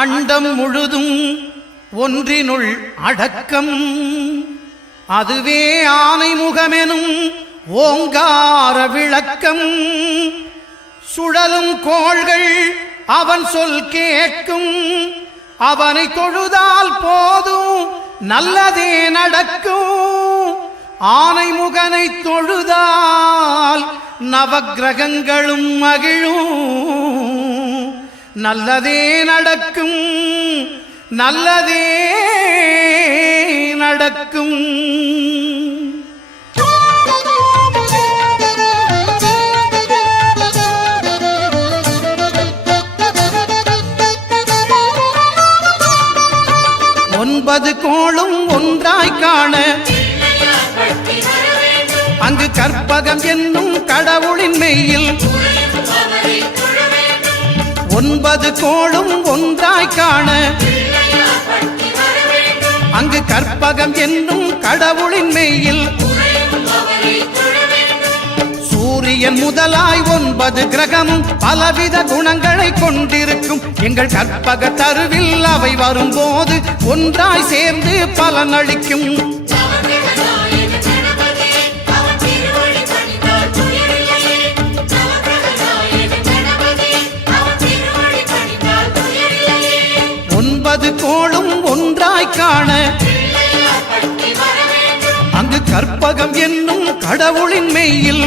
அண்டம் முழுதும் ஒன்றினுள் அடக்கம். அதுவே ஆனைமுகமெனும் ஓங்கார விளக்கம். சுழலும் கோள்கள் அவன் சொல் கேட்கும். அவனை தொழுதால் போதும் நல்லதே நடக்கும். ஆனைமுகனை தொழுதால் நவக்கிரகங்களும் மகிழும். நல்லதே நடக்கும், நல்லதே நடக்கும். ஒன்பது கோளும் ஒன்றாய் காண அங்கு கற்பகம் என்னும் கடவுளின் மெய்யில். ஒன்பது கோளும் ஒன்றாய் காண அங்கு கற்பகம் என்னும் கடவுளின் மெய்யில். சூரியன் முதலாய் 9 கிரகமும் பலவித குணங்களை கொண்டிருக்கும். எங்கள் கற்பக தருவில் அவை வரும்போது ஒன்றாய் சேர்ந்து பலனளிக்கும். கோளும் ஒன்றாய் காண அங்கு கற்பகம் என்னும் கடவுளின் மெய்யில்.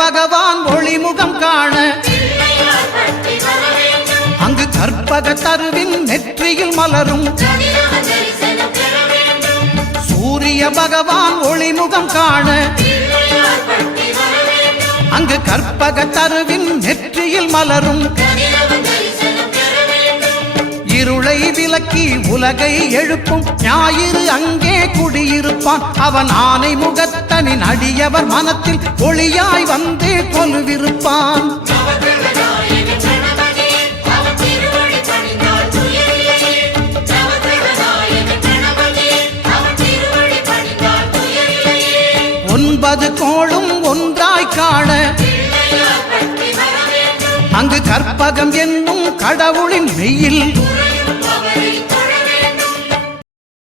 பகவான் ஒளிமுகம் காண அங்கு கற்பக தருவின் நெற்றியில் மலரும். சூரிய பகவான் ஒளிமுகம் காண அங்கு கற்பக தருவின் நெற்றியில் மலரும். இருளை விலக்கி உலகை எழுப்பும் ஞாயிறு அங்கே குடியிருப்பான். அவன் ஆனை முகத்தனின் அடியவர் மனத்தில் ஒளியாய் வந்து கொலுவிருப்பான். ஒன்பது கோளும் ஒன்றாய் காண அங்கு கற்பகம் என்னும் கடவுளின் மெய்யில்.